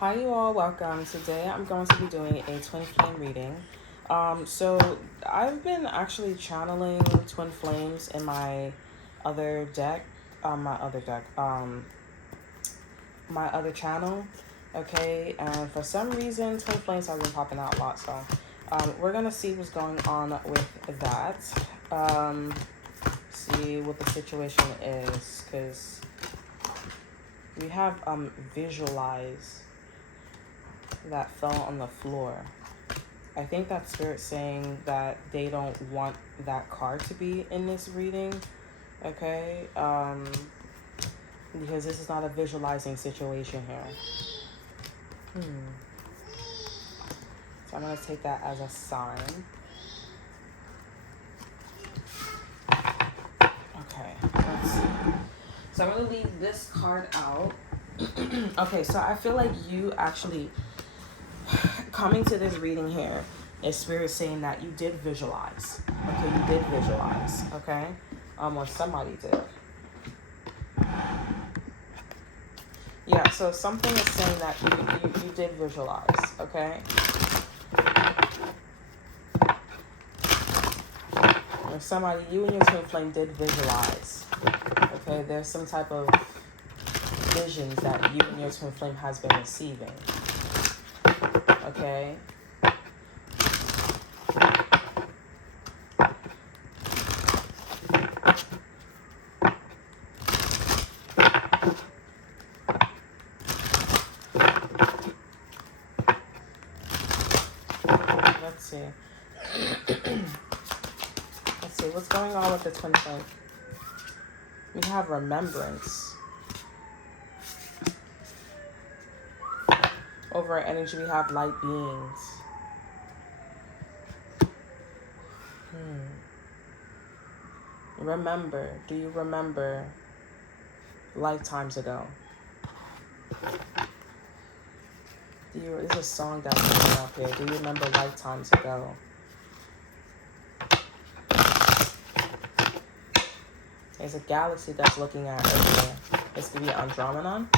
Hi you all, welcome. Today I'm going to be doing a twin flame reading. So I've been actually channeling twin flames in my other deck, my other deck, my other channel. Okay, and for some reason twin flames have been popping out a lot, so we're gonna see what's going on with that. See what the situation is, because we have visualize that fell on the floor. I think that spirit's saying that they don't want that card to be in this reading, okay? Because this is not a visualizing situation here. So I'm gonna take that as a sign. Okay, let's see. So I'm gonna leave this card out. Okay, so I feel like you actually coming to this reading here is spirit saying that you did visualize. Okay, you did visualize. Okay, or somebody did. Yeah, so something is saying that you did visualize. Okay. Or somebody, you and your twin flame did visualize. Okay, there's some type of visions that you and your twin flame has been receiving. Okay. Let's see. Let's see what's going on with the twin flame. We have remembrance. Over our energy, we have light beings. Remember. Do you remember lifetimes ago? There's a song that's coming up here. Do you remember lifetimes ago? There's a galaxy that's looking at right here. This could be Andromeda.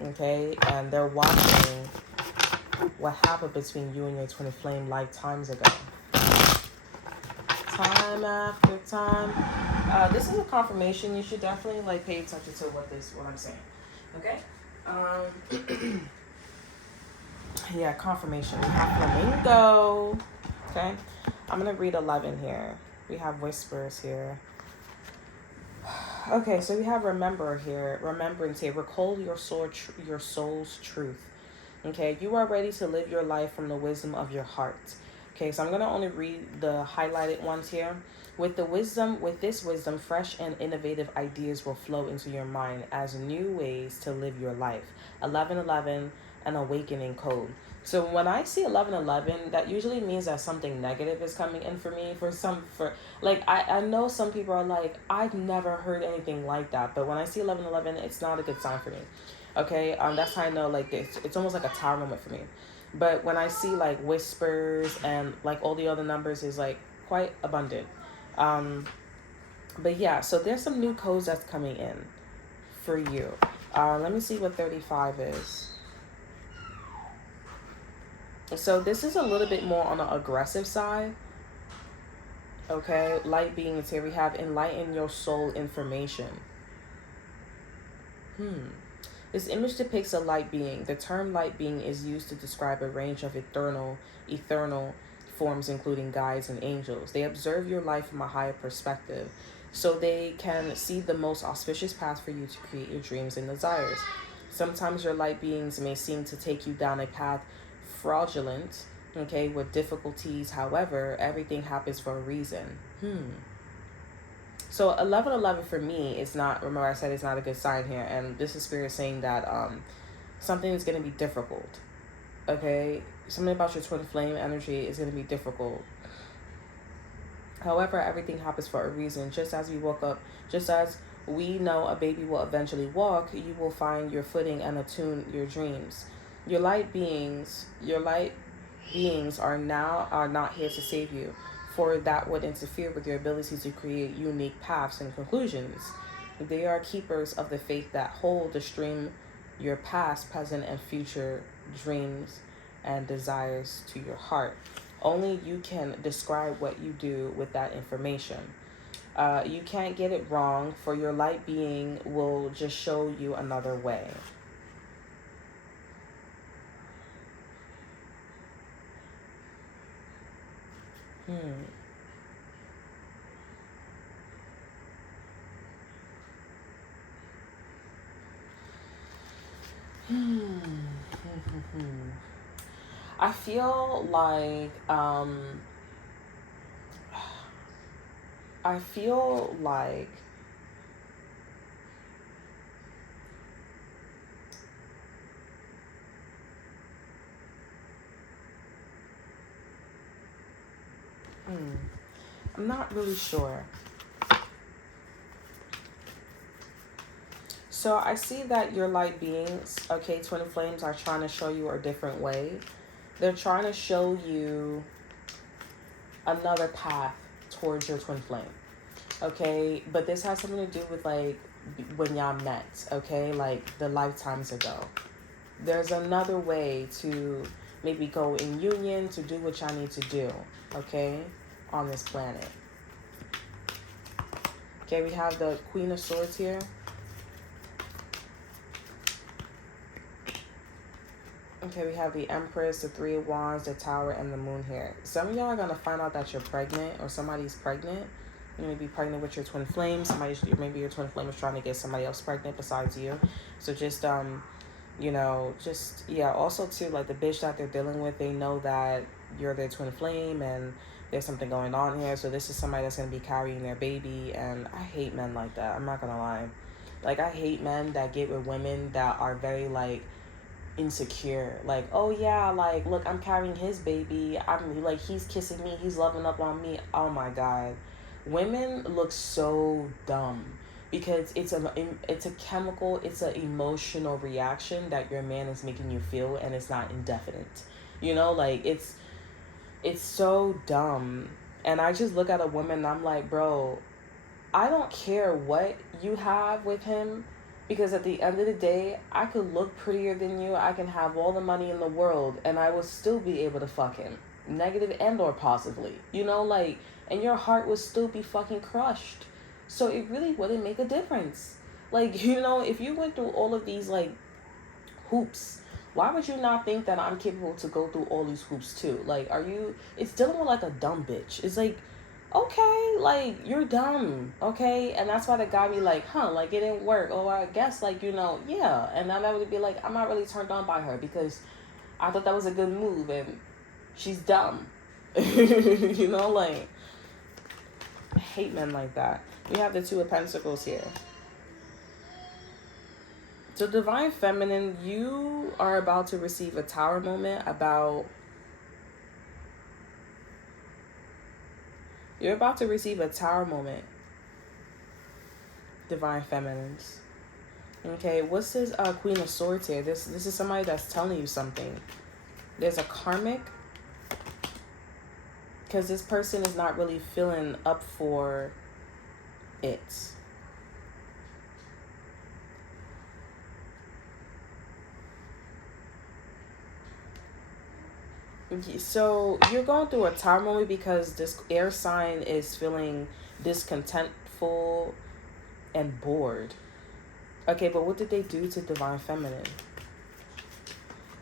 Okay, and they're watching what happened between you and your twin flame lifetimes ago. Time after time. This is a confirmation. You should definitely pay attention to what I'm saying. Okay. Yeah, confirmation. We have flamingo. Okay, I'm gonna read 11 here. We have whispers here. Okay, so we have remembrance here. Recall your soul's truth. Okay, you are ready to live your life from the wisdom of your heart. Okay, so I'm gonna only read the highlighted ones here. With this wisdom, fresh and innovative ideas will flow into your mind as new ways to live your life. 1111, an awakening code. So when I see 1111, that usually means that something negative is coming in for me. I know some people are like, I've never heard anything like that. But when I see 1111, it's not a good sign for me. Okay, that's how I know it's almost like a tower moment for me. But when I see whispers and all the other numbers is quite abundant. But yeah, so there's some new codes that's coming in for you. Let me see what 35 is. So this is a little bit more on the aggressive side. Okay, light beings here. We have enlighten your soul information. This image depicts a light being. The term light being is used to describe a range of eternal forms, including guides and angels. They observe your life from a higher perspective, so they can see the most auspicious path for you to create your dreams and desires. Sometimes your light beings may seem to take you down a path fraudulent, okay, with difficulties. However, everything happens for a reason. So 1111 for me is not, remember I said it's not a good sign here, and this is spirit saying that something is going to be difficult. Okay, something about your twin flame energy is going to be difficult. However, everything happens for a reason. Just as we woke up, just as we know a baby will eventually walk, you will find your footing and attune your dreams. Your light beings are not here to save you, for that would interfere with your ability to create unique paths and conclusions. They are keepers of the faith that hold the stream your past, present, and future dreams and desires to your heart. Only you can describe what you do with that information. You can't get it wrong, for your light being will just show you another way. Hmm. I feel like I feel like I'm not really sure. So I see that your light beings, okay, twin flames, are trying to show you a different way. They're trying to show you another path towards your twin flame. Okay, but this has something to do with like when y'all met, okay, like the lifetimes ago. There's another way to maybe go in union to do what y'all need to do, okay, on this planet. Okay, we have the Queen of Swords here. Okay, we have the Empress, the Three of Wands, the Tower, and the Moon here. Some of y'all are going to find out that you're pregnant or somebody's pregnant. You may be pregnant with your twin flame. Maybe your twin flame is trying to get somebody else pregnant besides you. So just, yeah, also too, like the bitch that they're dealing with, they know that you're their twin flame and there's something going on here. So this is somebody that's going to be carrying their baby. And I hate men like that. I'm not going to lie. Like, I hate men that get with women that are very, like, insecure. Like, oh yeah, like, look, I'm carrying his baby. I'm like, he's kissing me. He's loving up on me. Oh my God. Women look so dumb because it's a chemical, it's an emotional reaction that your man is making you feel, and it's not indefinite. You know, like it's so dumb. And I just look at a woman and I'm like, bro, I don't care what you have with him, because at the end of the day, I could look prettier than you. I can have all the money in the world and I will still be able to fuck him. Negative and or positively. You know, like, and your heart would still be fucking crushed. So it really wouldn't make a difference. Like, you know, if you went through all of these, like, hoops, why would you not think that I'm capable to go through all these hoops too? Like, it's dealing with like a dumb bitch. It's like, okay, like, you're dumb, okay? And that's why the guy be like, huh, like, it didn't work. Oh, I guess, like, you know, yeah. And then I would be like, I'm not really turned on by her because I thought that was a good move and she's dumb. You know, like, I hate men like that. We have the Two of Pentacles here. So Divine Feminine, you are about to receive a Tower moment about... You're about to receive a Tower moment, Divine Feminines. Okay, what's this Queen of Swords here? This is somebody that's telling you something. There's a karmic, because this person is not really feeling up for it. So you're going through a Tower moment because this air sign is feeling discontentful and bored. Okay, but what did they do to Divine Feminine?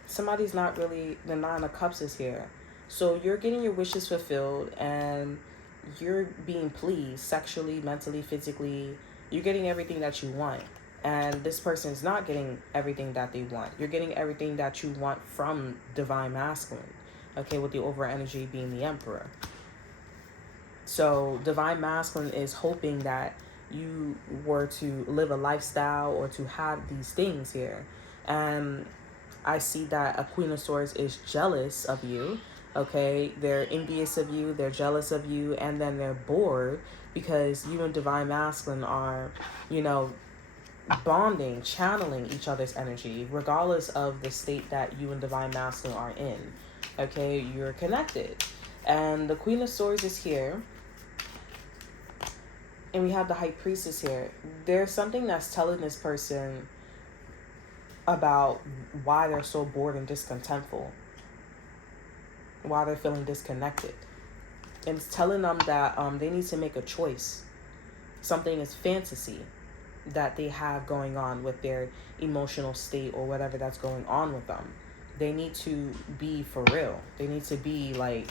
Somebody's not really... The Nine of Cups is here. So you're getting your wishes fulfilled and you're being pleased sexually, mentally, physically. You're getting everything that you want. And this person's not getting everything that they want. You're getting everything that you want from Divine Masculine. Okay, with the over energy being the Emperor. So Divine Masculine is hoping that you were to live a lifestyle or to have these things here. And I see that a Queen of Swords is jealous of you. Okay, they're envious of you, they're jealous of you, and then they're bored because you and Divine Masculine are, you know, bonding, channeling each other's energy, regardless of the state that you and Divine Masculine are in. Okay, you're connected. And the Queen of Swords is here. And we have the High Priestess here. There's something that's telling this person about why they're so bored and discontentful, why they're feeling disconnected. And it's telling them that they need to make a choice. Something is fantasy that they have going on with their emotional state or whatever that's going on with them. They need to be for real. They need to be like,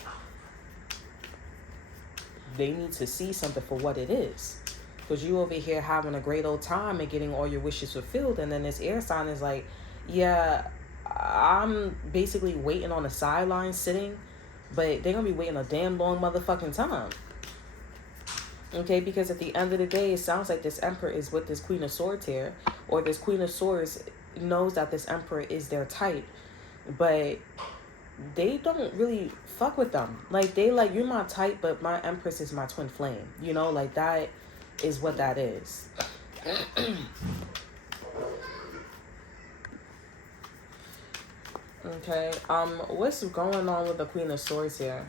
they need to see something for what it is. Because you over here having a great old time and getting all your wishes fulfilled, and then this air sign is like, yeah, I'm basically waiting on the sideline sitting, but they're going to be waiting a damn long motherfucking time. Okay, because at the end of the day, it sounds like this Emperor is with this Queen of Swords here, or this Queen of Swords knows that this Emperor is their type, but they don't really fuck with them. Like, they like, you're my type, but my Empress is my twin flame. You know, like, that is what that is. Okay, what's going on with the Queen of Swords here?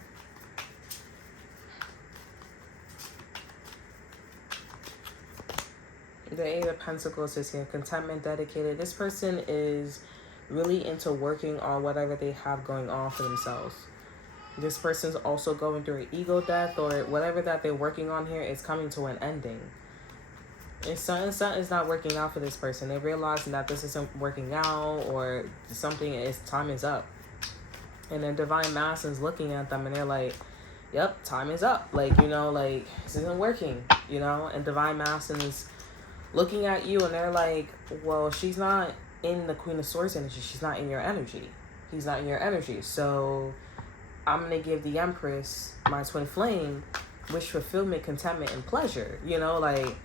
The Eight of Pentacles is here. Contentment, dedicated. This person is really into working on whatever they have going on for themselves. This person's also going through an ego death, or whatever that they're working on here is coming to an ending. And something's not working out for this person. They're realizing that this isn't working out, or something is, time is up. And then Divine Masculine's looking at them and they're like, yep, time is up. Like, you know, like, this isn't working, you know? And Divine Masculine is looking at you and they're like, well, she's not in the Queen of Swords energy. She's not in your energy. He's not in your energy. So I'm going to give the Empress, my twin flame, wish fulfillment, contentment, and pleasure. You know, like,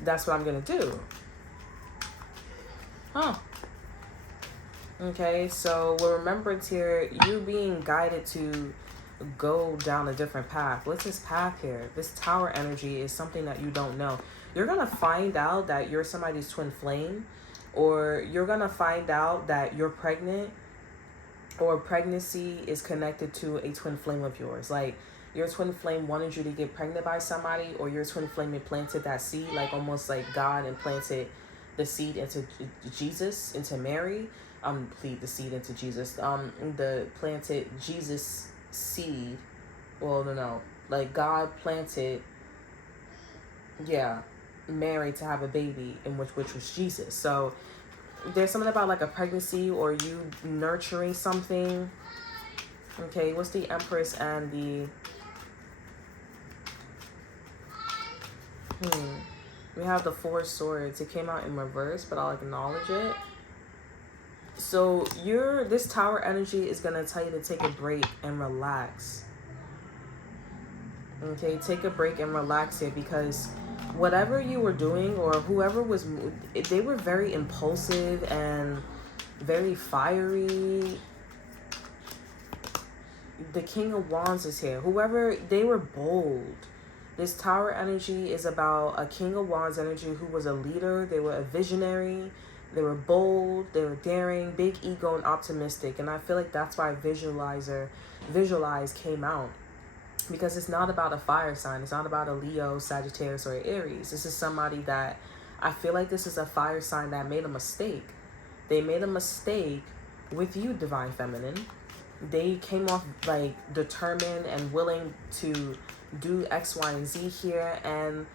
that's what I'm going to do. Huh. Okay, so with remembrance here, you being guided to go down a different path. What's this path here? This Tower energy is something that you don't know. You're going to find out that you're somebody's twin flame, or you're going to find out that you're pregnant, or pregnancy is connected to a twin flame of yours. Like, your twin flame wanted you to get pregnant by somebody, or your twin flame implanted that seed, like almost like God implanted the seed into Jesus, into Mary. The seed into Jesus. The planted Jesus seed. Well, no. Like, God planted, Mary to have a baby, in which was Jesus. So there's something about like a pregnancy, or you nurturing something. Okay, what's the Empress and the we have the Four of Swords. It came out in reverse, but I'll acknowledge it. So this Tower energy is gonna tell you to take a break and relax. Okay, take a break and relax here, because whatever you were doing, or whoever was, they were very impulsive and very fiery. The King of Wands is here. They were bold. This Tower energy is about a King of Wands energy who was a leader. They were a visionary. They were bold. They were daring, big ego, and optimistic. And I feel like that's why Visualize came out. Because it's not about a fire sign. It's not about a Leo, Sagittarius, or Aries. This is somebody that, I feel like this is a fire sign that made a mistake. They made a mistake with you, Divine Feminine. They came off like determined and willing to do X, Y, and Z here. And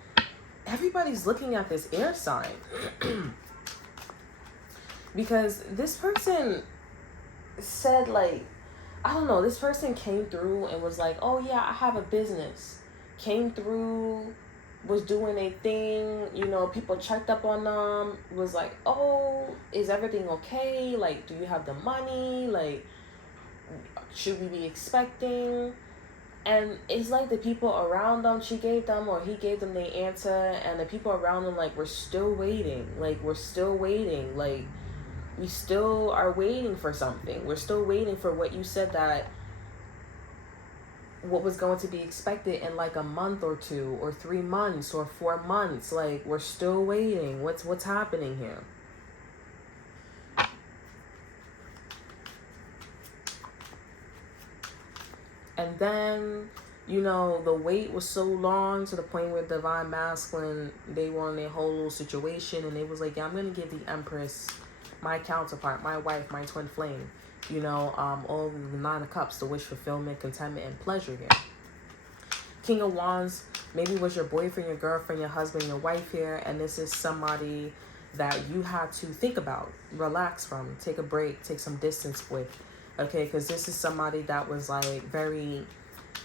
everybody's looking at this air sign. Because this person said, like, I don't know, this person came through and was like, oh yeah, I have a business. Came through, was doing a thing, you know, people checked up on them, was like, oh, is everything okay? Like, do you have the money? Like, should we be expecting? And it's like the people around them, she gave them, or he gave them the answer, and the people around them, like, we're still waiting. Like, we're still waiting. Like, we still are waiting for something. We're still waiting for what you said, that what was going to be expected in like a month or 2 or 3 months or 4 months. Like, we're still waiting. What's happening here? And then, you know, the wait was so long to the point where Divine Masculine, they were in their whole little situation, and they was like, yeah, I'm going to give the Empress my counterpart, my wife, my twin flame. You know, all the Nine of Cups, the wish, fulfillment, contentment, and pleasure here. King of Wands, maybe was your boyfriend, your girlfriend, your husband, your wife here, and this is somebody that you had to think about, relax from, take a break, take some distance with, okay? Because this is somebody that was like very,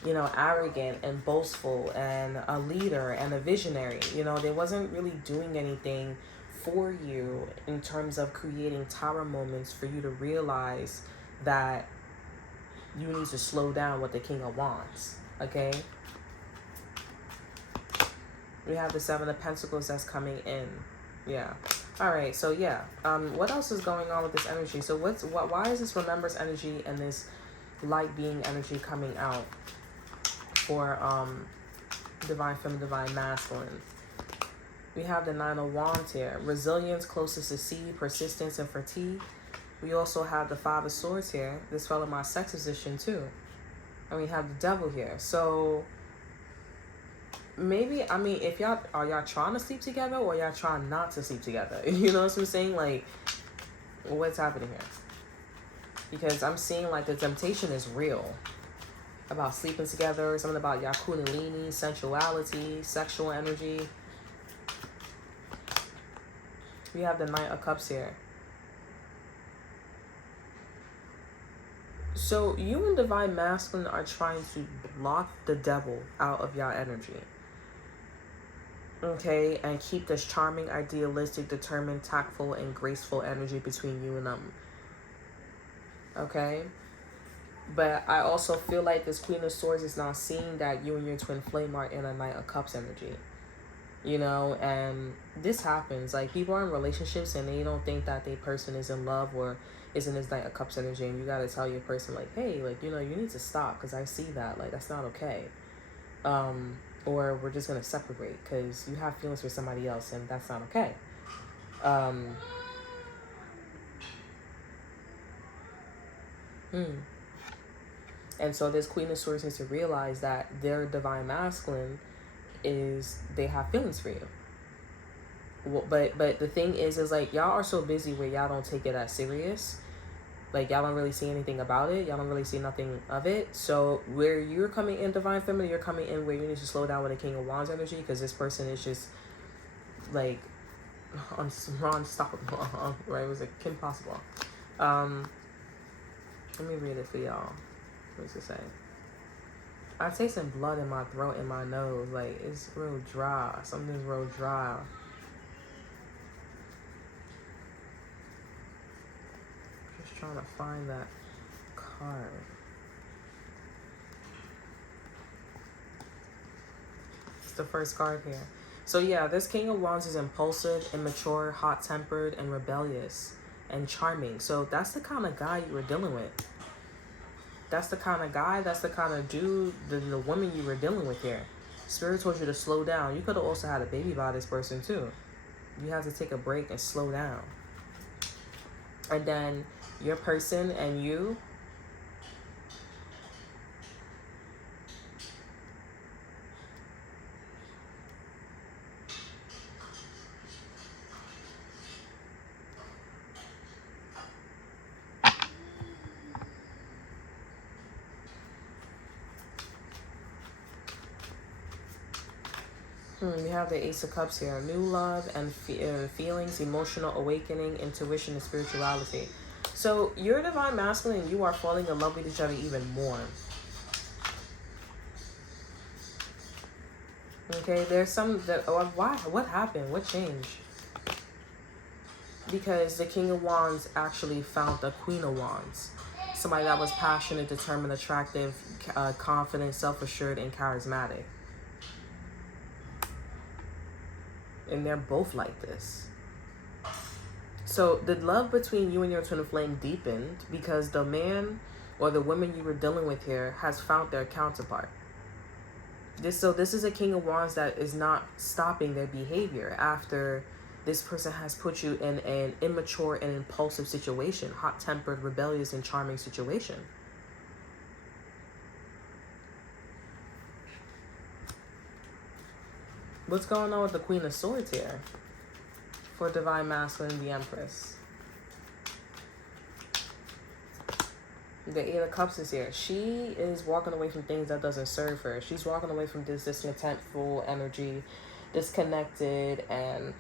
you know, arrogant and boastful and a leader and a visionary. You know, they wasn't really doing anything for you in terms of creating tower moments for you to realize that you need to slow down with the King of Wands, okay? We have the Seven of Pentacles that's coming in. Yeah. All right. So yeah. What else is going on with this energy? So why is this remembrance energy and this light being energy coming out for divine feminine, divine masculine? We have the Nine of Wands here. Resilience, closest to sea, persistence, and fatigue. We also have the Five of Swords here. This fell in my sex position too. And we have the Devil here. So maybe, I mean, if y'all trying to sleep together or y'all trying not to sleep together? You know what I'm saying? Like, what's happening here? Because I'm seeing like the temptation is real about sleeping together, something about y'all kundalini, sensuality, sexual energy. We have the Knight of Cups here. So you and divine masculine are trying to block the devil out of y'all energy. Okay, and keep this charming, idealistic, determined, tactful, and graceful energy between you and them. Okay? But I also feel like this Queen of Swords is now seeing that you and your twin flame are in a Knight of Cups energy. You know, and this happens. Like, people are in relationships and they don't think that their person is in love or is in this Knight of Cups energy. And you got to tell your person, like, hey, like, you know, you need to stop because I see that. Like, that's not okay. Or we're just going to separate because you have feelings for somebody else and that's not okay. And so this Queen of Swords needs to realize that their divine masculine is, they have feelings for you. Well, but the thing is like, y'all are so busy where y'all don't take it as serious. Like, y'all don't really see anything about it. Y'all don't really see nothing of it. So where you're coming in divine feminine, you're coming in where you need to slow down with the King of Wands energy, because this person is just like unstoppable. Right? It was like impossible. Let me read it for y'all. What does it say? I'm tasting blood in my throat and my nose. Like, it's real dry. Something's real dry. Just trying to find that card. It's the first card here. So yeah, this King of Wands is impulsive, immature, hot-tempered, and rebellious, and charming. So that's the kind of guy you were dealing with. That's the kind of guy, that's the kind of dude, the woman you were dealing with here. Spirit told you to slow down. You could have also had a baby by this person too. You have to take a break and slow down. And then your person and you, we have the Ace of Cups here. New love and feelings, emotional awakening, intuition, and spirituality. So you're divine masculine and you are falling in love with each other even more. Okay, there's some that, why? What happened? What changed? Because the King of Wands actually found the Queen of Wands. Somebody that was passionate, determined, attractive, confident, self-assured, and charismatic. And they're both like this. So the love between you and your twin flame deepened because the man or the woman you were dealing with here has found their counterpart. This is a King of Wands that is not stopping their behavior after this person has put you in an immature and impulsive situation, hot-tempered, rebellious, and charming situation. What's going on with the Queen of Swords here? For divine masculine, the Empress. The Eight of Cups is here. She is walking away from things that doesn't serve her. She's walking away from this discontentful energy, disconnected, and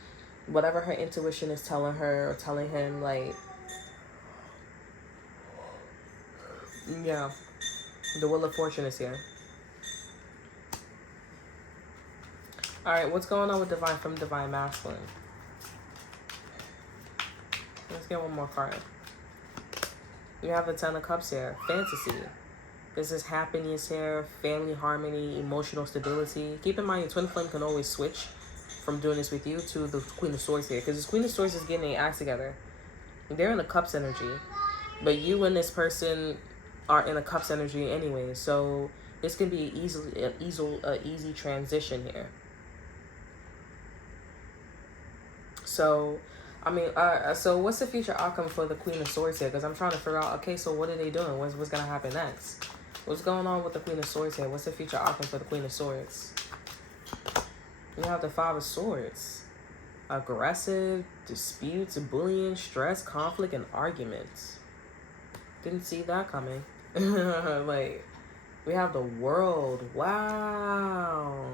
whatever her intuition is telling her or telling him, like, yeah, the Wheel of Fortune is here. All right, what's going on with Divine from Divine Masculine? Let's get one more card. You have the Ten of Cups here. Fantasy. This is happiness here, family harmony, emotional stability. Keep in mind, your twin flame can always switch from doing this with you to the Queen of Swords here. Because this Queen of Swords is getting their act together. They're in the Cups energy. But you and this person are in a Cups energy anyway. So this can be an easy transition here. So, I mean, so what's the future outcome for the Queen of Swords here? Because I'm trying to figure out, okay, so what are they doing? What's going to happen next? What's going on with the Queen of Swords here? What's the future outcome for the Queen of Swords? You have the Five of Swords. Aggressive, disputes, bullying, stress, conflict, and arguments. Didn't see that coming. Like, we have the World. Wow.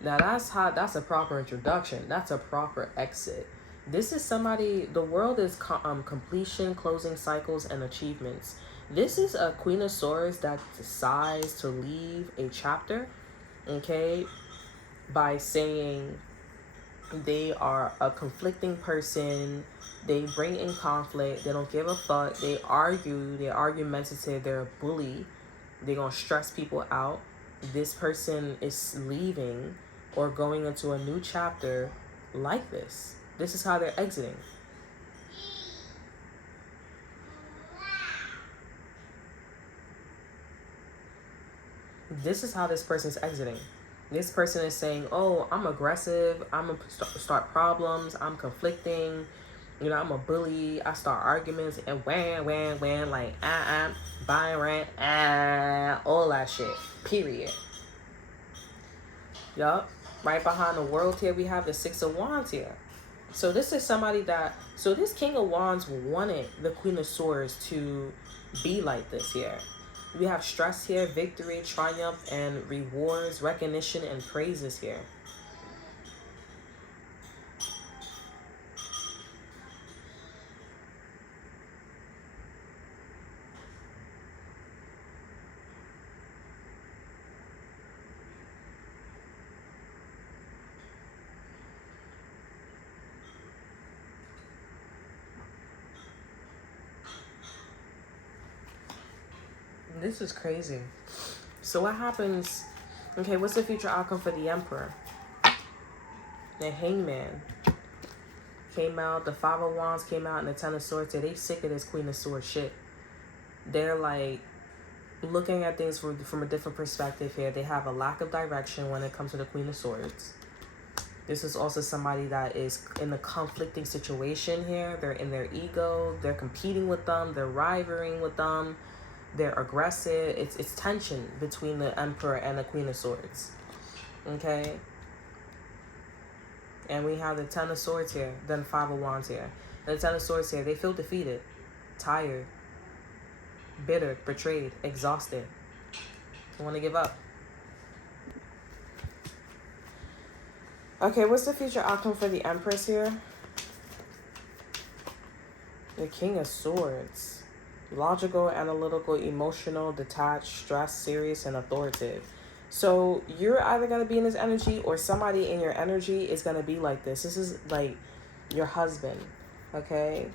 Now that's a proper introduction. That's a proper exit. This is somebody, the World is completion, closing cycles, and achievements. This is a Queen of Swords that decides to leave a chapter, okay, by saying they are a conflicting person, they bring in conflict, they don't give a fuck, they argue, they're argumentative, they're a bully, they're gonna stress people out. This person is leaving or going into a new chapter like this. This is how they're exiting. This is how this person's exiting. This person is saying, oh, I'm aggressive, I'm going to start problems, I'm conflicting, you know, I'm a bully, I start arguments, and wham, like, buying rent, all that shit, period. Yup. Right behind the World here, we have the Six of Wands here. So this is somebody that, so this King of Wands wanted the Queen of Swords to be like this here. We have stress here, victory, triumph, and rewards, recognition, and praises here. This is crazy. So what happens? Okay, what's the future outcome for the Emperor? The Hangman came out. The Five of Wands came out, and the Ten of Swords. They sick of this Queen of Swords shit. They're like looking at things from a different perspective here. They have a lack of direction when it comes to the Queen of Swords. This is also somebody that is in a conflicting situation here. They're in their ego. They're competing with them. They're rivaling with them. They're aggressive. It's tension between the Emperor and the Queen of Swords. Okay? And we have the Ten of Swords here. Then Five of Wands here. And the Ten of Swords here. They feel defeated. Tired. Bitter. Betrayed. Exhausted. They want to give up. Okay, what's the future outcome for the Empress here? The King of Swords. Logical, analytical, emotional, detached, stressed, serious, and authoritative. So you're either going to be in this energy or somebody in your energy is going to be like this. This is like your husband, okay?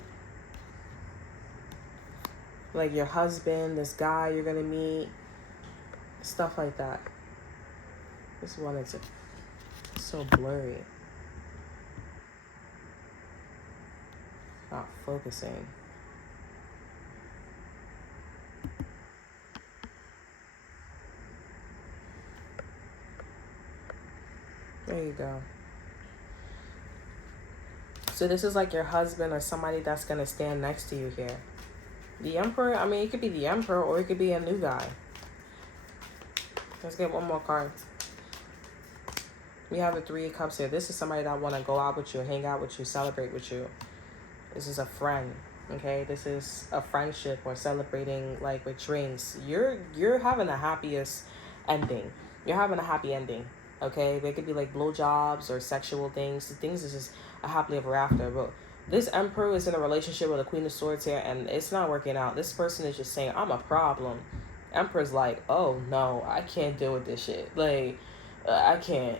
Like your husband, this guy you're going to meet, stuff like that. This one is so blurry. Not focusing. There you go. So this is like your husband or somebody that's going to stand next to you here. The Emperor, I mean, it could be the Emperor or it could be a new guy. Let's get one more card. We have the Three of Cups here. This is somebody that want to go out with you, hang out with you, celebrate with you. This is a friend. Okay, this is a friendship or celebrating like with drinks. You're having the happiest ending. You're having a happy ending. Okay, they could be like blowjobs or sexual things. The things is just a happily ever after. But this emperor is in a relationship with a queen of swords here, and it's not working out. This person is just saying, "I'm a problem." Emperor's like, "Oh no, I can't deal with this shit. Like, I can't."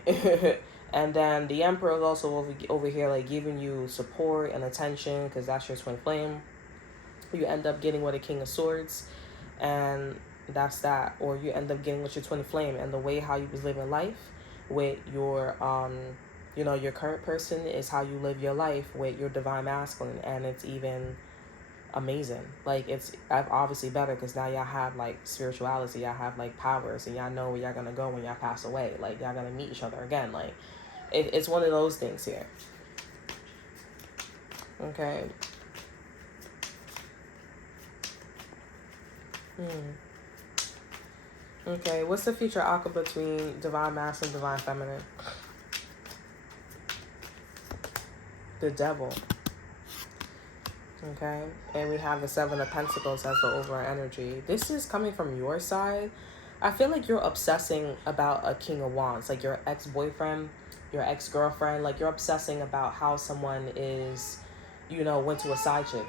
And then the emperor is also over here like giving you support and attention because that's your twin flame. You end up getting with a king of swords, and that's that. Or you end up getting with your twin flame, and the way how you was living life with your your current person is how you live your life with your divine masculine, and it's even amazing. Like it's obviously better because now y'all have like spirituality, y'all have like powers, and y'all know where y'all gonna go when y'all pass away. Like y'all gonna meet each other again. Like it's one of those things here. Okay. Okay, what's the future outcome between divine masculine and divine feminine? The devil. Okay, and we have the Seven of Pentacles as the overall energy. This is coming from your side. I feel like you're obsessing about a King of Wands, like your ex-boyfriend, your ex-girlfriend. Like you're obsessing about how someone is, went to a side chick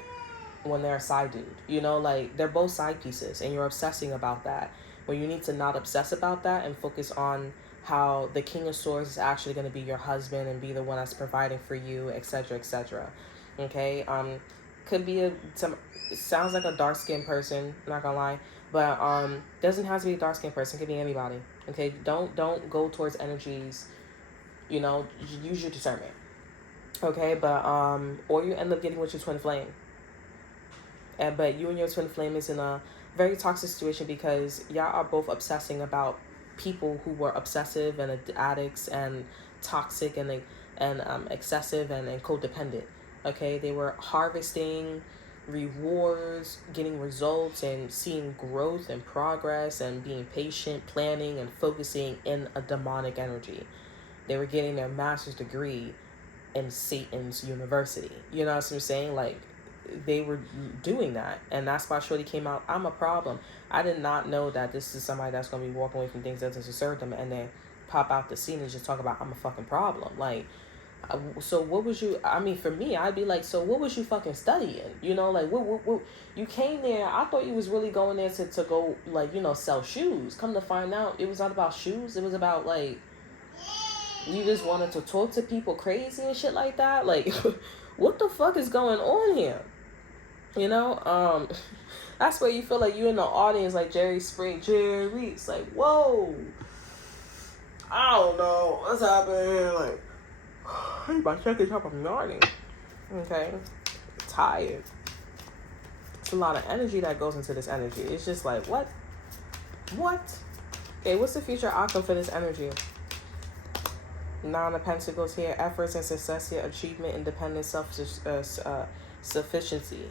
when they're a side dude. Like they're both side pieces, and you're obsessing about that. When you need to not obsess about that and focus on how the King of Swords is actually going to be your husband and be the one that's providing for you, etc., etc. Okay, could be some. It sounds like a dark skinned person. Not gonna lie, but doesn't have to be a dark skinned person. Could be anybody. Okay, don't go towards energies. Use your discernment. Okay, but or you end up getting with your twin flame. But you and your twin flame is in a very toxic situation because y'all are both obsessing about people who were obsessive and addicts and toxic and excessive and codependent. Okay, they were harvesting rewards, getting results, and seeing growth and progress, and being patient, planning, and focusing in a demonic energy. They were getting their master's degree in Satan's university. You know what I'm saying? Like, they were doing that, and that's why Shorty came out, "I'm a problem." I did not know that this is somebody that's going to be walking away from things that doesn't serve them, and then pop out the scene and just talk about, "I'm a fucking problem." Like, so what was you, I mean, for me, I'd be like, so what was you fucking studying? Like, what you came there, I thought you was really going there to go, like, sell shoes. Come to find out, it was not about shoes. It was about, like, you just wanted to talk to people crazy and shit like that. Like, what the fuck is going on here? That's where you feel like you in the audience, like Jerry's like, whoa, I don't know what's happening. Like, I need my check is up. I'm yawning. Okay, tired. It's a lot of energy that goes into this energy. It's just like, what? Okay, what's the future outcome for this energy? Nine of Pentacles here. Efforts and success here. Achievement, independence, sufficiency.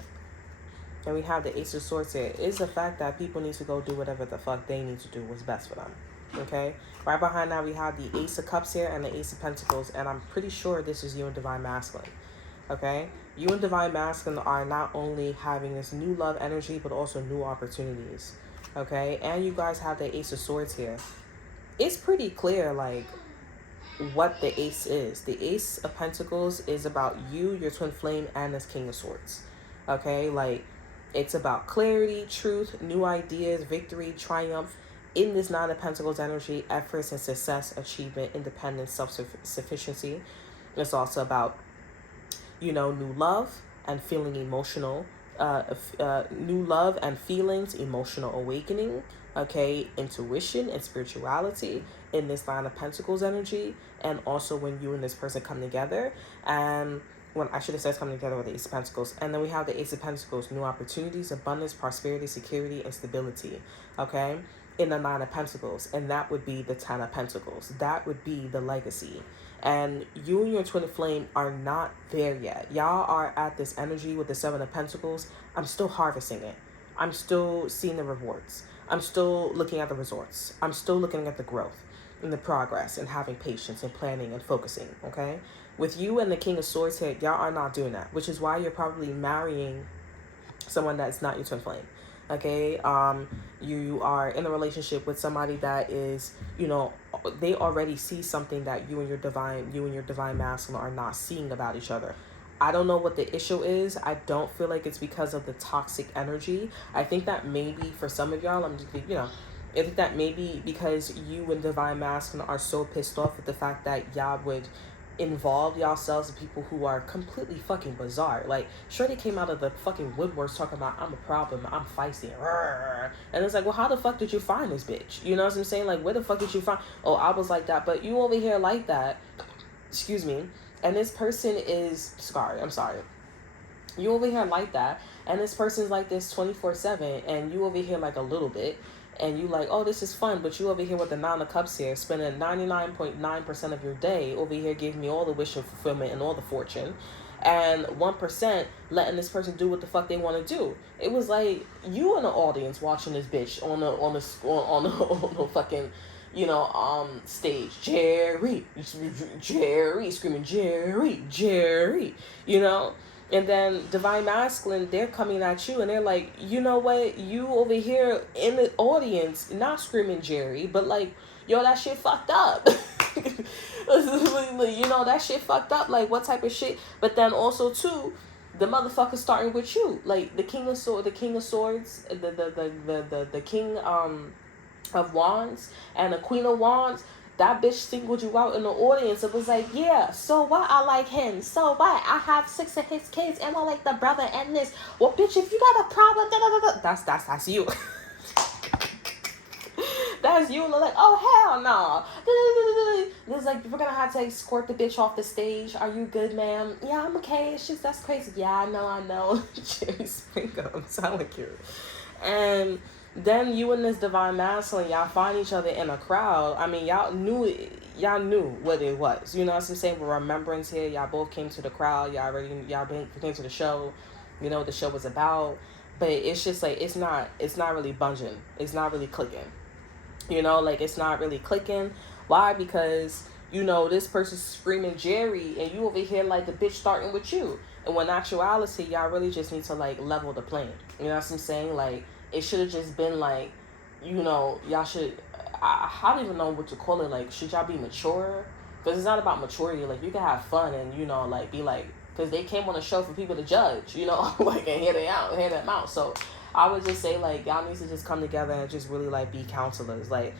And we have the Ace of Swords here. It's the fact that people need to go do whatever the fuck they need to do what's best for them. Okay? Right behind that, we have the Ace of Cups here and the Ace of Pentacles. And I'm pretty sure this is you and Divine Masculine. Okay? You and Divine Masculine are not only having this new love energy, but also new opportunities. Okay? And you guys have the Ace of Swords here. It's pretty clear, like, what the Ace is. The Ace of Pentacles is about you, your twin flame, and this King of Swords. Okay? Like, it's about clarity, truth, new ideas, victory, triumph in this Nine of Pentacles energy, efforts and success, achievement, independence, self-sufficiency. It's also about, new love and feeling emotional, new love and feelings, emotional awakening, okay, intuition and spirituality in this Nine of Pentacles energy, and also when you and this person come together, and when I should have said coming together with the Ace of Pentacles. And then we have the Ace of Pentacles, new opportunities, abundance, prosperity, security, and stability, okay, in the Nine of Pentacles. And that would be the Ten of Pentacles. That would be the legacy. And you and your twin flame are not there yet. Y'all are at this energy with the Seven of Pentacles. I'm still harvesting it. I'm still seeing the rewards. I'm still looking at the results. I'm still looking at the growth and the progress and having patience and planning and focusing, okay? With you and the King of Swords here, y'all are not doing that, which is why you're probably marrying someone that's not your twin flame. Okay, you are in a relationship with somebody that is, they already see something that you and your divine masculine are not seeing about each other. I don't know what the issue is. I don't feel like it's because of the toxic energy. I think that maybe for some of y'all, I think that maybe because you and divine masculine are so pissed off with the fact that y'all would involve yourselves in people who are completely fucking bizarre. Like, sure, they came out of the fucking woodworks talking about, I'm a problem, I'm feisty, and it's like, well, how the fuck did you find this bitch? You know what I'm saying? Like, where the fuck did you find? Oh, I was like that, but you over here like that. Excuse me. And this person is sorry. I'm sorry. You over here like that, and this person's like this 24/7, and you over here like a little bit, and you like, oh, this is fun, but you over here with the 9 of Cups here, spending 99.9% of your day over here giving me all the wish of fulfillment and all the fortune, and 1% letting this person do what the fuck they want to do. It was like you in the audience watching this bitch on the fucking stage, Jerry screaming, Jerry, and then divine masculine, they're coming at you and they're like, you know what, you over here in the audience not screaming Jerry, but like, yo, that shit fucked up. That shit fucked up. Like, what type of shit? But then also too, the motherfucker starting with you, like the king of swords, the king of wands and the queen of wands. That bitch singled you out in the audience. It was like, yeah, so what? I like him. So what? I have 6 of his kids and I like the brother and this. Well, bitch, if you got a problem, that's you. That's you. Like, oh, hell no. It's like, we're gonna have to escort the bitch off the stage. Are you good, ma'am? Yeah, I'm okay. It's just, that's crazy. Yeah, I know. Jerry Springer, I'm telling you. And then you and this divine masculine, y'all find each other in a crowd. I mean, y'all knew what it was. You know what I'm saying? We're remembrance here. Y'all both came to the crowd. Y'all came to the show. You know what the show was about. But it's just like, it's not really bunging. It's not really clicking. It's not really clicking. Why? Because, this person's screaming Jerry and you over here like the bitch starting with you. And when actuality, y'all really just need to like level the plane. You know what I'm saying? Like, it should have just been like, y'all should, I don't even know what to call it. Like, should y'all be mature? Because it's not about maturity. Like, you can have fun and, like, be like, because they came on the show for people to judge, like, and hear them out. So I would just say, like, y'all need to just come together and just really, like, be counselors. Like,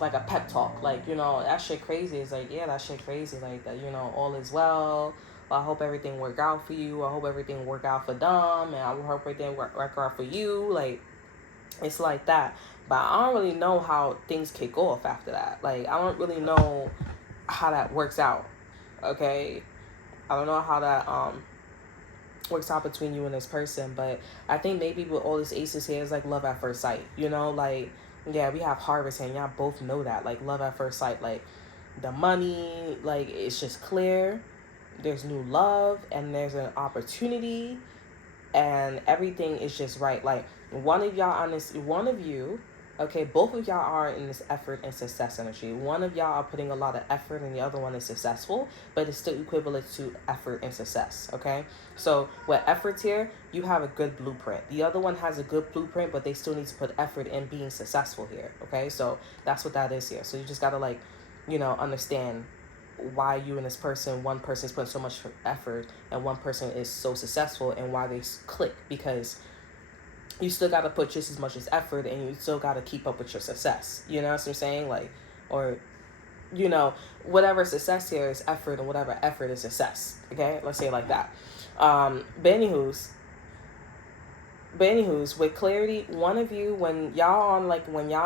like a pep talk. Like, that shit crazy. It's like, yeah, that shit crazy. Like, that, all is well. I hope everything work out for you. I hope everything work out for them. And I hope everything work out for you. Like, it's like that. But I don't really know how things kick off after that. Like, I don't really know how that works out. Okay? I don't know how that works out between you and this person. But I think maybe with all these aces here, it's like love at first sight. Like, yeah, we have harvest here. And y'all both know that. Like, love at first sight. Like, the money, like, it's just clear. There's new love and there's an opportunity and everything is just right. Like, one of you, okay, both of y'all are in this effort and success energy. One of y'all are putting a lot of effort and the other one is successful, but it's still equivalent to effort and success, okay? So with efforts here, you have a good blueprint. The other one has a good blueprint, but they still need to put effort in being successful here, okay? So that's what that is here. So you just got to, like, understand why you and this person, one person's putting so much effort and one person is so successful and why they click, because you still got to put just as much as effort and you still got to keep up with your success. You know what I'm saying? Like, or, whatever success here is effort and whatever effort is success. Okay? Let's say it like that. But anywho's, with clarity, one of you, when y'all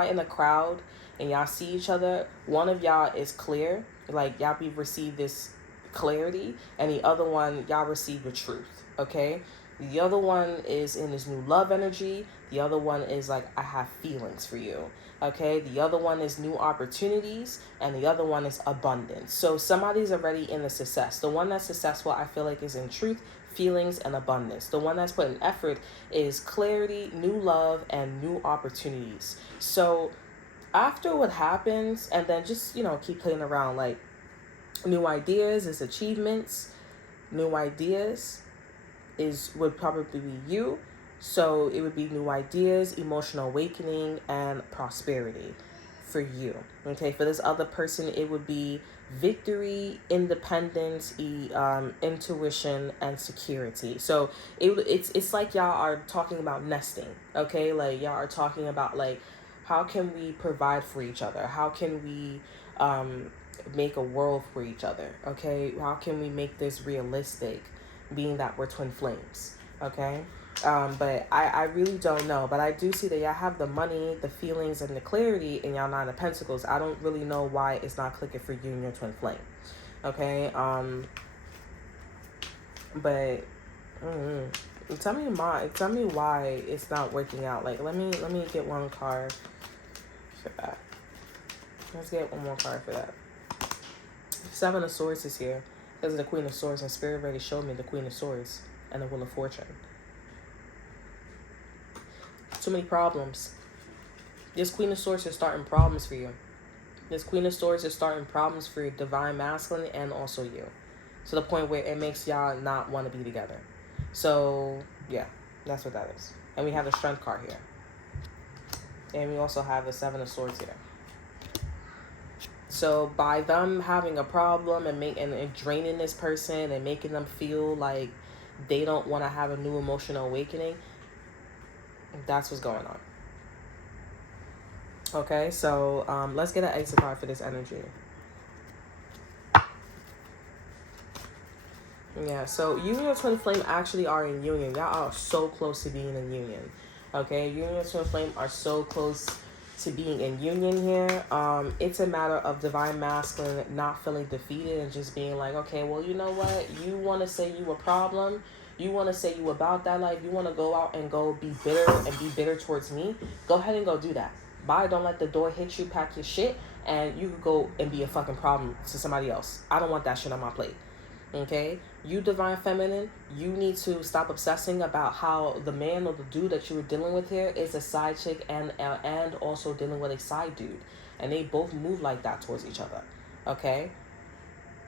in a crowd and y'all see each other, one of y'all is clear. Like, y'all receive this clarity, and the other one, y'all receive the truth, okay? The other one is in this new love energy. The other one is like, I have feelings for you, okay? The other one is new opportunities, and the other one is abundance. So somebody's already in the success. The one that's successful, I feel like, is in truth, feelings, and abundance. The one that's putting effort is clarity, new love, and new opportunities. So after what happens, and then just, keep playing around, like, new ideas is achievements, new ideas, would probably be you. So it would be new ideas, emotional awakening, and prosperity for you. Okay, for this other person, it would be victory, independence, intuition, and security. So it's like y'all are talking about nesting. Okay, like y'all are talking about like how can we provide for each other? How can we make a world for each other? Okay, how can we make this realistic, being that we're twin flames? Okay. But I really don't know. But I do see that y'all have the money, the feelings, and the clarity in y'all Nine of Pentacles. I don't really know why it's not clicking for you and your twin flame. Okay. But tell me why it's not working out. Like let me get one card for that. Let's get one more card for that. Seven of Swords is here because of the Queen of Swords, and Spirit already showed me the Queen of Swords and the Wheel of Fortune. Too many problems. This Queen of Swords is starting problems for you. This Queen of Swords is starting problems for your divine masculine and also you. To the point where it makes y'all not want to be together. So, yeah, that's what that is. And we have the Strength card here. And we also have the Seven of Swords here. So by them having a problem and draining this person and making them feel like they don't want to have a new emotional awakening, that's what's going on. Okay, so let's get an exit card for this energy. Yeah, so you and your twin flame actually are in union. Y'all are so close to being in union. Okay, you and your twin flame are so close to being in union here. It's a matter of divine masculine not feeling defeated and just being like, okay, well, you know what? You want to say you a problem. You want to say you about that life. You want to go out and go be bitter towards me. Go ahead and go do that. Bye. Don't let the door hit you. Pack your shit. And you could go and be a fucking problem to somebody else. I don't want that shit on my plate. Okay, you divine feminine, you need to stop obsessing about how the man or the dude that you were dealing with here is a side chick and also dealing with a side dude, and they both move like that towards each other. Okay,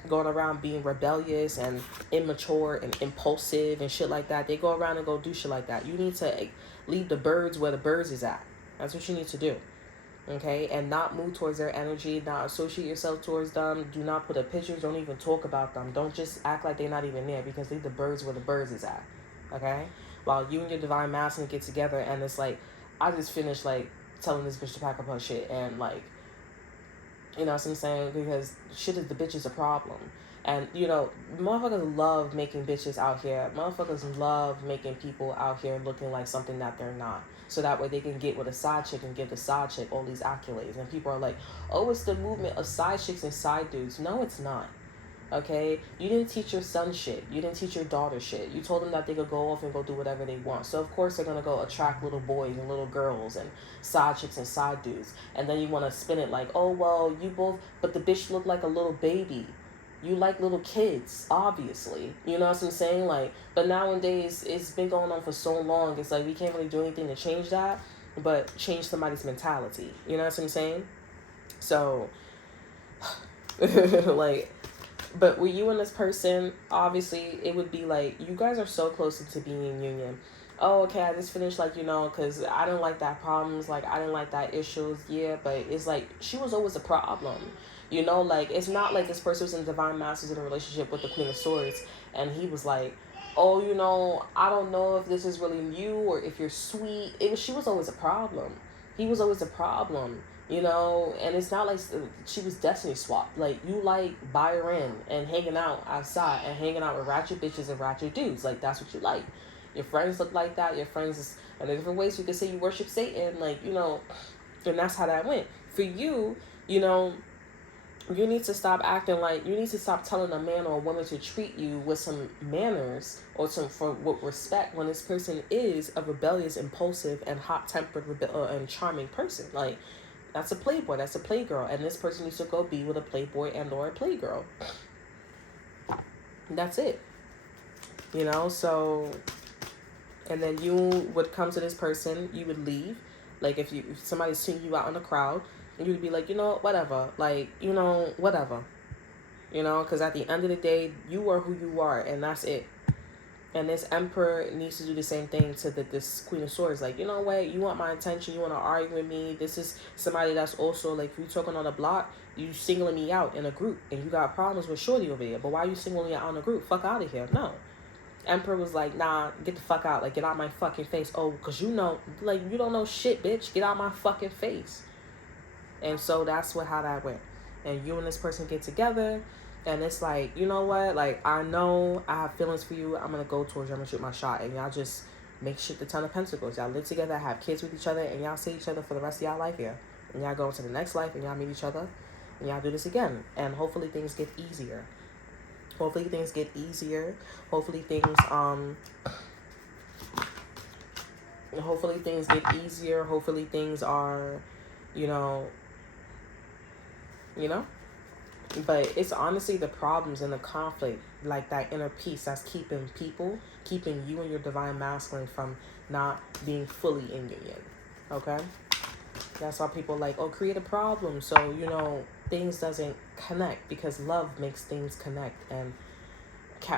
going around being rebellious and immature and impulsive and shit like that. They go around and go do shit like that. You need to leave the birds where the birds is at. That's what you need to do. Okay, and not move towards their energy, not associate yourself towards them. Do not put up pictures. Don't even talk about them. Don't just act like they're not even there, because leave the birds where the birds is at. Okay, while you and your divine masculine get together, and it's like, I just finished like telling this bitch to pack up her shit, and like, you know what I'm saying, because shit is the bitch is a problem. And, you know, motherfuckers love making bitches out here. Motherfuckers love making people out here looking like something that they're not. So that way they can get with a side chick and give the side chick all these accolades. And people are like, oh, it's the movement of side chicks and side dudes. No, it's not. Okay? You didn't teach your son shit. You didn't teach your daughter shit. You told them that they could go off and go do whatever they want. So, of course, they're going to go attract little boys and little girls and side chicks and side dudes. And then you want to spin it like, oh, well, you both, but the bitch looked like a little baby. You like little kids, obviously. You know what I'm saying? Like, but nowadays, it's been going on for so long. It's like we can't really do anything to change that, but change somebody's mentality. You know what I'm saying? So, like, but with you and this person, obviously, it would be like, you guys are so close to being in union. Oh, okay, I just finished, like, you know, because I didn't like that problems. Like, I didn't like that issues. Yeah, but it's like, she was always a problem. You know, like, it's not like this person was in divine masters in a relationship with the Queen of Swords, and he was like, oh, you know, I don't know if this is really you or if you're sweet. She was always a problem. He was always a problem, you know, and it's not like she was destiny swapped. Like, you like Byron and hanging out outside and hanging out with ratchet bitches and ratchet dudes. Like, that's what you like. Your friends look like that. Your friends, and there's different ways you can say you worship Satan, like, you know, and that's how that went. For you, you know, you need to stop acting like, you need to stop telling a man or a woman to treat you with some manners or with respect when this person is a rebellious, impulsive, and hot-tempered and charming person. Like, that's a playboy, that's a playgirl, and this person needs to go be with a playboy and or a playgirl. That's it. You know, so, and then you would come to this person, you would leave. Like, if somebody's seeing you out in the crowd, and you would be like, you know, whatever. Like, you know, whatever. You know, because at the end of the day, you are who you are, and that's it. And this Emperor needs to do the same thing to this Queen of Swords. Like, you know what? You want my attention. You want to argue with me. This is somebody that's also, like, if you talking on the block, you singling me out in a group. And you got problems with Shorty over here. But why are you singling me out in a group? Fuck out of here. No. Emperor was like, nah, get the fuck out. Like, get out my fucking face. Oh, because you know, like, you don't know shit, bitch. Get out my fucking face. And so that's how that went. And you and this person get together. And it's like, you know what? Like, I know I have feelings for you. I'm going to go towards you. I'm going to shoot my shot. And y'all just make shit the Ten of Pentacles. Y'all live together, have kids with each other, and y'all see each other for the rest of y'all life here. And y'all go into the next life, and y'all meet each other, and y'all do this again. And hopefully things get easier. Hopefully things get easier. Hopefully things get easier. Hopefully things are, you know. But it's honestly the problems and the conflict, like that inner peace, that's keeping you and your divine masculine from not being fully in union. Okay? That's why people like, oh, create a problem so, you know, things doesn't connect, because love makes things connect, and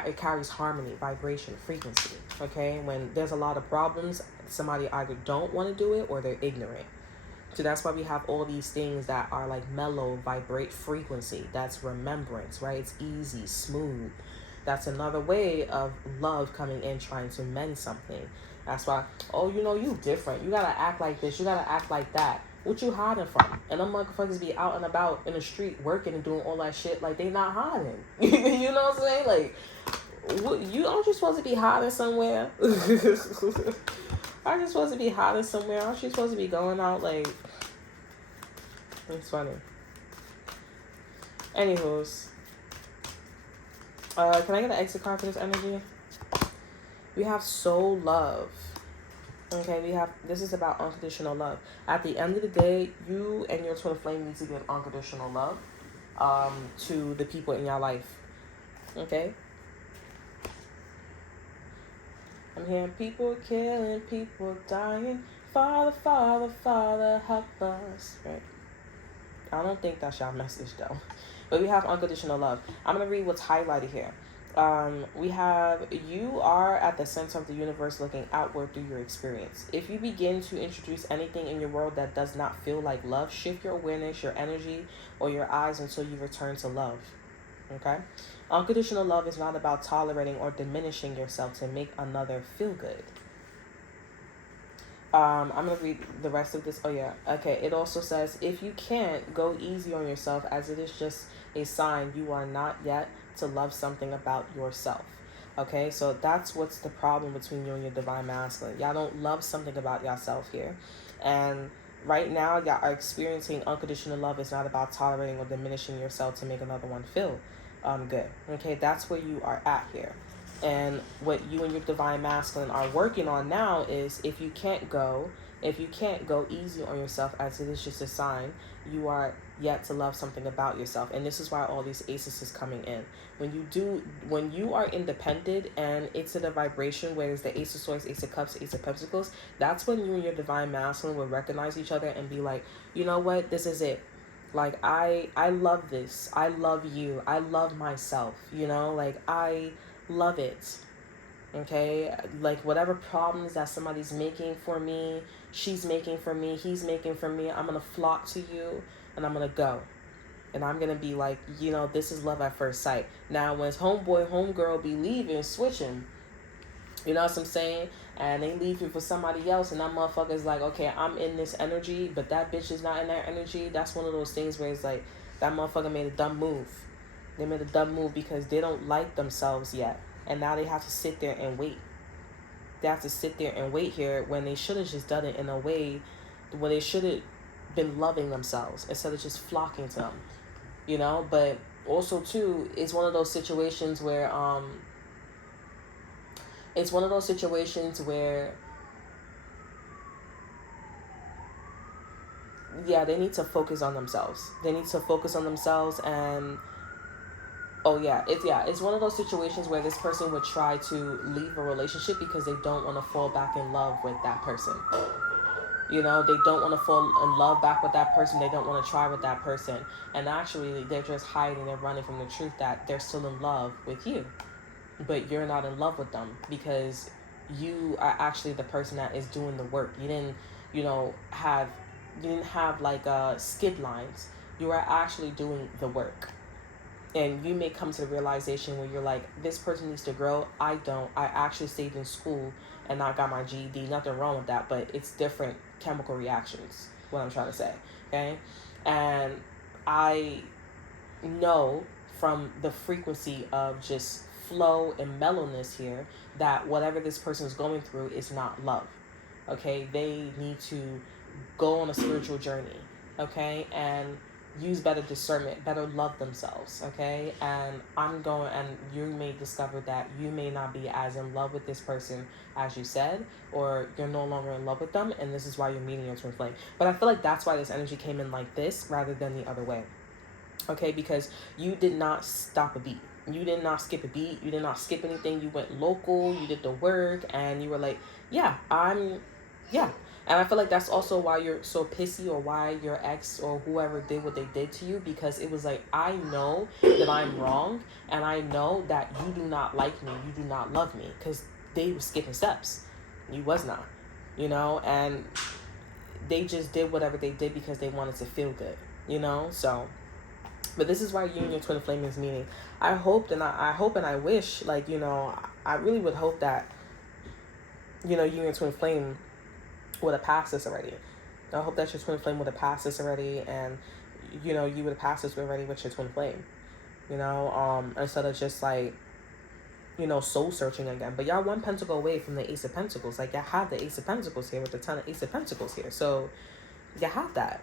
it carries harmony, vibration, frequency. Okay? When there's a lot of problems, somebody either don't want to do it or they're ignorant. So that's why we have all these things that are like mellow, vibrate frequency. That's remembrance, right? It's easy, smooth. That's another way of love coming in, trying to mend something. That's why, oh, you know, you different. You gotta act like this. You gotta act like that. What you hiding from? And them motherfuckers be out and about in the street working and doing all that shit like they not hiding. You know what I'm saying? Like, aren't you supposed to be hiding somewhere? Aren't you supposed to be hiding somewhere? Aren't you supposed to be going out like... It's funny. Anywho's. Can I get an exit card for this energy? We have soul love. Okay, this is about unconditional love. At the end of the day, you and your twin flame need to give unconditional love to the people in your life. Okay? I'm hearing people killing, people dying. Father, Father, Father, help us. Right? I don't think that's y'all message though. But we have unconditional love. I'm going to read what's highlighted here. We have, you are at the center of the universe looking outward through your experience. If you begin to introduce anything in your world that does not feel like love, shift your awareness, your energy, or your eyes until you return to love. Okay? Unconditional love is not about tolerating or diminishing yourself to make another feel good. I'm going to read the rest of this. Oh, yeah. Okay. It also says, if you can't, go easy on yourself, as it is just a sign you are not yet to love something about yourself. Okay? So that's what's the problem between you and your divine masculine. Y'all don't love something about yourself here. And right now, y'all are experiencing unconditional love. It's not about tolerating or diminishing yourself to make another one feel good. Okay? That's where you are at here. And what you and your divine masculine are working on now is, if you can't go easy on yourself, as it is just a sign you are yet to love something about yourself. And this is why all these aces is coming in. When you are independent and it's at a vibration where it's the Ace of Swords, Ace of Cups, Ace of Pentacles, that's when you and your divine masculine will recognize each other and be like, you know what, this is it. Like, I love this. I love you. I love myself. You know, like, I love it. Okay? Like, whatever problems that somebody's making for me, she's making for me, he's making for me, I'm gonna flock to you and I'm gonna go. And I'm gonna be like, you know, this is love at first sight. Now, when homeboy, homegirl be leaving, switching, you know what I'm saying? And they leave you for somebody else, and that motherfucker's like, okay, I'm in this energy, but that bitch is not in that energy. That's one of those things where it's like, that motherfucker made a dumb move. They made a dumb move because they don't like themselves yet. And now they have to sit there and wait. They have to sit there and wait here when they should have just done it in a way where they should have been loving themselves instead of just flocking to them. You know? But also, too, it's one of those situations where, yeah, they need to focus on themselves. They need to focus on themselves and... It's one of those situations where this person would try to leave a relationship because they don't want to fall back in love with that person. You know, they don't want to fall in love back with that person. They don't want to try with that person. And actually, they're just hiding and running from the truth that they're still in love with you. but you're not in love with them because you are actually the person that is doing the work. You didn't, you know, have you didn't have like skid lines. You are actually doing the work. And you may come to the realization where you're like, this person needs to grow. I don't. I actually stayed in school and I got my GED. Nothing wrong with that, but it's different chemical reactions, what I'm trying to say. Okay? And I know from the frequency of just flow and mellowness here that whatever this person is going through is not love. Okay? They need to go on a spiritual journey. Okay? And use better discernment, better love themselves. Okay? And you may discover that you may not be as in love with this person as you said, or you're no longer in love with them, and this is why you're meeting your twin flame. But I feel like that's why this energy came in like this rather than the other way. Okay, because you did not stop a beat. You did not skip a beat. You did not skip anything. You went local. You did the work, and you were like, yeah, yeah. And I feel like that's also why you're so pissy, or why your ex or whoever did what they did to you, because it was like, I know that I'm wrong, and I know that you do not like me. You do not love me, because they were skipping steps. You was not, and they just did whatever they did because they wanted to feel good, so. But this is why you and your twin flame is meeting. I hope and I wish, I really would hope that, you and your twin flame would have passed this already. I hope that your twin flame would have passed this already, and, you would have passed this already with your twin flame, instead of just soul searching again. But y'all one pentacle away from the Ace of Pentacles. Like, y'all have the Ace of Pentacles here with the ton of Ace of Pentacles here. So, you have that.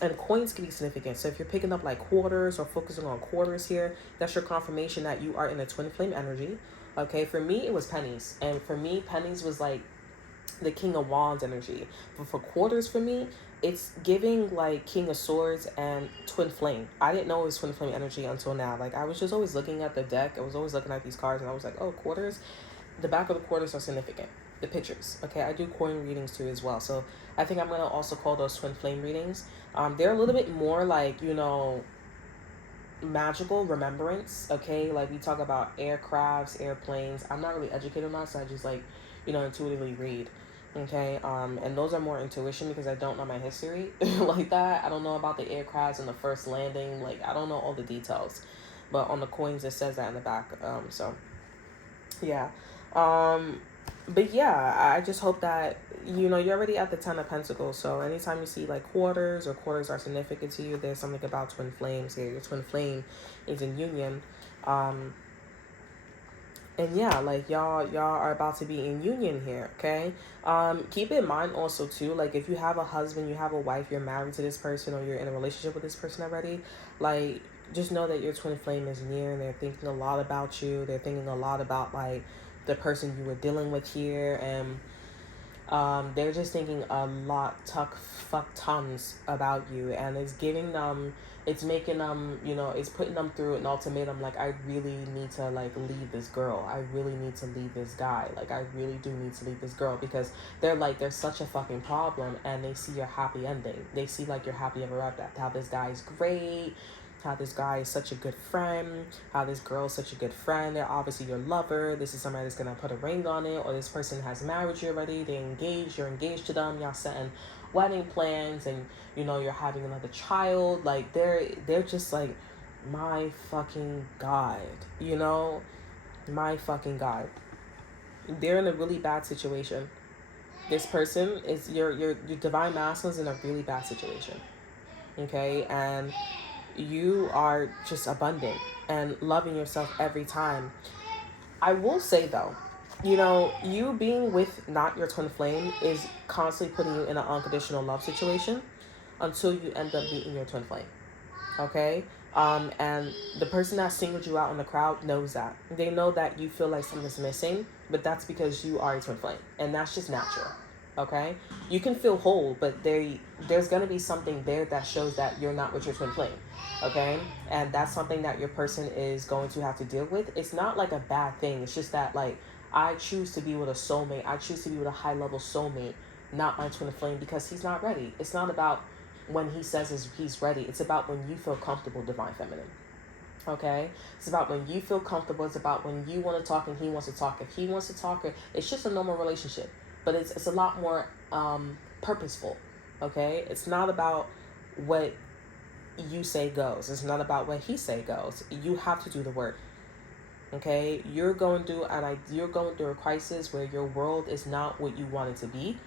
And coins can be significant. So if you're picking up quarters or focusing on quarters here, that's your confirmation that you are in a twin flame energy. Okay, for me, it was pennies. And for me, pennies was the King of Wands energy. But for quarters, for me, it's giving King of Swords and twin flame. I didn't know it was twin flame energy until now. I was just always looking at the deck. I was always looking at these cards, and I was like, oh, quarters. The back of the quarters are significant. The pictures. Okay, I do coin readings too as well. So I think I'm going to also call those twin flame readings. They're a little bit more magical remembrance. Okay, we talk about aircrafts, airplanes. I'm not really educated on that, so I just intuitively read. Okay, and those are more intuition because I don't know my history like that. I don't know about the aircrafts and the first landing. I don't know all the details, but on the coins it says that in the back. So yeah. But yeah, I just hope that, you're already at the Ten of Pentacles. So anytime you see quarters or quarters are significant to you, there's something about twin flames here. Your twin flame is in union. And yeah, y'all are about to be in union here. Okay. Keep in mind also too, if you have a husband, you have a wife, you're married to this person, or you're in a relationship with this person already, just know that your twin flame is near, and they're thinking a lot about you. They're thinking a lot about the person you were dealing with here, and they're just thinking a lot fuck tons about you, and it's giving them, it's making them, it's putting them through an ultimatum. I really need to leave this girl. I really need to leave this guy. I really do need to leave this girl, because they're such a fucking problem, and they see your happy ending. They see you're happy ever after, how this guy is great, how this guy is such a good friend, how this girl is such a good friend. They're obviously your lover. This is somebody that's going to put a ring on it, or this person has married you already. They engaged, you're engaged to them. Y'all setting wedding plans, and, you're having another child. They're just my fucking God, my fucking God. They're in a really bad situation. This person is, your divine masculine is in a really bad situation. Okay, and you are just abundant and loving yourself every time. I will say though, you being with not your twin flame is constantly putting you in an unconditional love situation until you end up meeting your twin flame. Okay? And the person that singled you out in the crowd knows that. They know that you feel like something's missing, but that's because you are a twin flame, and that's just natural. Okay, you can feel whole, but there's going to be something there that shows that you're not with your twin flame. Okay, and that's something that your person is going to have to deal with. It's not a bad thing. It's just that I choose to be with a soulmate. I choose to be with a high level soulmate, not my twin flame, because he's not ready. It's not about when he says he's ready. It's about when you feel comfortable, divine feminine. Okay, it's about when you feel comfortable. It's about when you want to talk and he wants to talk. If he wants to talk, it's just a normal relationship, but it's a lot more purposeful. Okay, it's not about what you say goes. It's not about what he say goes. You have to do the work. Okay, you're going through a crisis where your world is not what you want it to be,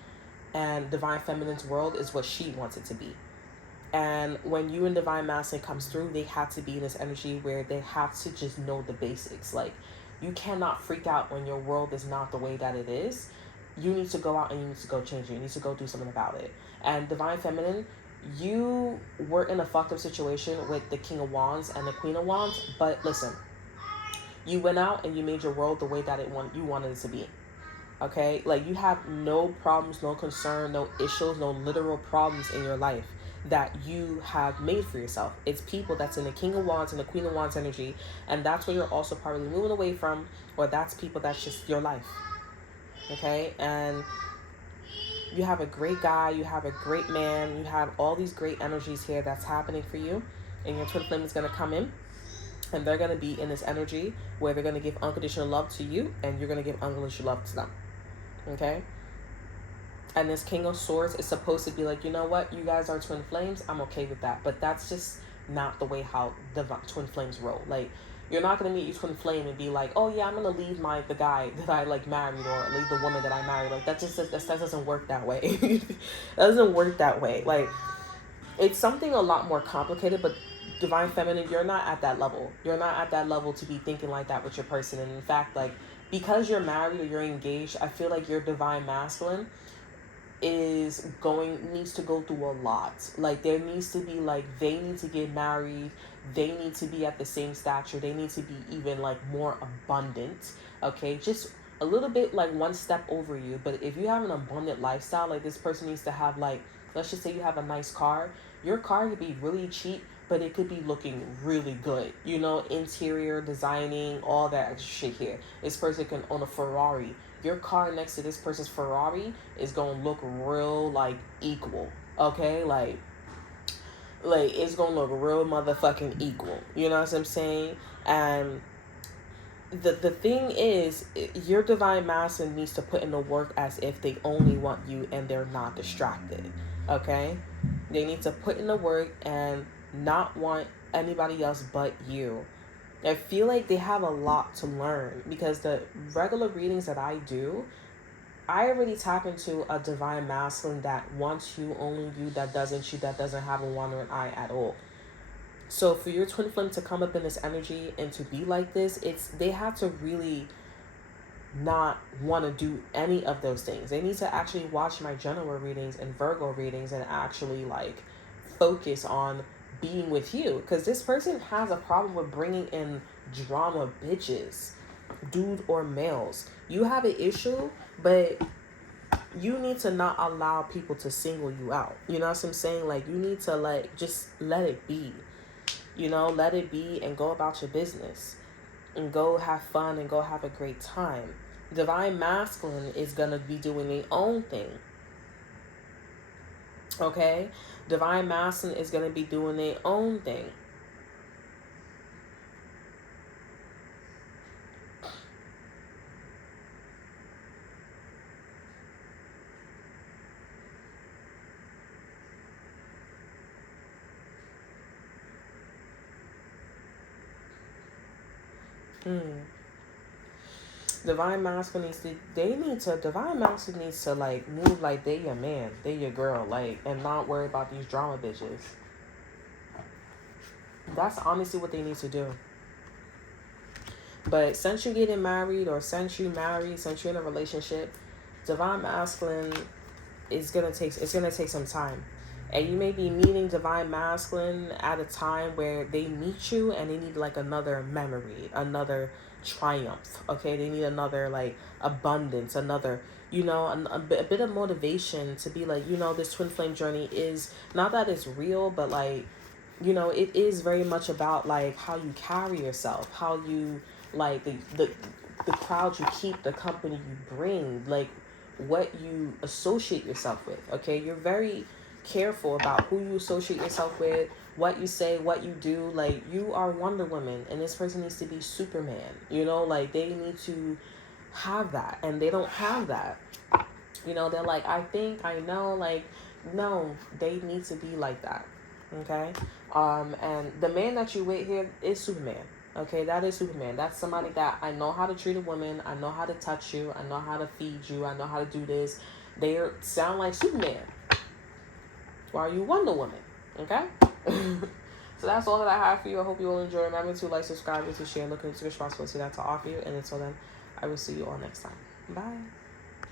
and Divine Feminine's world is what she wants it to be. And when you and Divine Masculine comes through, they have to be in this energy where they have to just know the basics. Like, you cannot freak out when your world is not the way that it is. You need to go out and you need to go change it. You need to go do something about it. And Divine Feminine, you were in a fucked up situation with the King of Wands and the Queen of Wands. But listen, you went out and you made your world the way that you wanted it to be. Okay, like, you have no problems, no concern, no issues, no literal problems in your life that you have made for yourself. It's people that's in the King of Wands and the Queen of Wands energy, and that's where you're also probably moving away from, or that's people that's just your life. Okay, and you have a great guy, you have a great man, you have all these great energies here that's happening for you, and your twin flame is going to come in, and they're going to be in this energy where they're going to give unconditional love to you, and you're going to give unconditional love to them. Okay, and this King of Swords is supposed to be like, you know what, you guys are twin flames, I'm okay with that. But that's just not the way how the twin flames roll. Like, you're not going to meet your twin flame and be like, oh yeah, I'm going to leave the guy that I like married, or leave the woman that I married. Like, that doesn't work that way. That doesn't work that way. Like, it's something a lot more complicated. But Divine Feminine, you're not at that level. You're not at that level to be thinking like that with your person. And in fact, like, because you're married or you're engaged, I feel like your Divine Masculine needs to go through a lot. Like, there needs to be, like, they need to get married, they need to be at the same stature, they need to be even like more abundant. Okay, just a little bit, like, one step over you. But if you have an abundant lifestyle, like, this person needs to have, like, let's just say you have a nice car. Your car could be really cheap, but it could be looking really good, you know, interior designing, all that shit here. This person can own a Ferrari. Your car next to this person's Ferrari is gonna look real, like, equal. Okay, like it's gonna look real motherfucking equal. You know what I'm saying? And the thing is, your Divine Masculine needs to put in the work as if they only want you and they're not distracted. Okay, they need to put in the work and not want anybody else but you. I feel like they have a lot to learn, because the regular readings that I do, I already tap into a Divine Masculine that wants you, only you, that doesn't cheat, that doesn't have a wandering eye at all. So for your twin flame to come up in this energy and to be like this, they have to really not want to do any of those things. They need to actually watch my general readings and Virgo readings and actually, like, focus on being with you, because this person has a problem with bringing in drama bitches, dude or males. You have an issue, but you need to not allow people to single you out. You know what I'm saying? Like, you need to, like, just let it be. You know, let it be and go about your business and go have fun and go have a great time. Divine Masculine is going to be doing their own thing. Okay? Divine Masculine is going to be doing their own thing. Divine Masculine Divine Masculine needs to, like, move like they your man, they your girl, like, and not worry about these drama bitches. That's honestly what they need to do. But since you're getting married, or since you're in a relationship, Divine Masculine it's gonna take some time. And you may be meeting Divine Masculine at a time where they meet you and they need, like, another memory, another triumph. Okay, they need another, like, abundance, another, you know, a bit of motivation to be like, you know, this twin flame journey is not that it's real, but, like, you know, it is very much about, like, how you carry yourself, how you, like, the crowd you keep, the company you bring, like, what you associate yourself with. Okay, you're very careful about who you associate yourself with, what you say, what you do. Like, you are Wonder Woman, and this person needs to be Superman. You know, like, they need to have that, and they don't have that. You know, they're like, I think, I know, like, no, they need to be like that. Okay? And the man that you with here is Superman. Okay, that is Superman. That's somebody that I know how to treat a woman. I know how to touch you. I know how to feed you. I know how to do this. They sound like Superman. Why are you Wonder Woman? Okay? So that's all that I have for you. I hope you will enjoy. Remember to like, subscribe, and to share. Look into the responsibility that to offer you. And until then, I will see you all next time. Bye.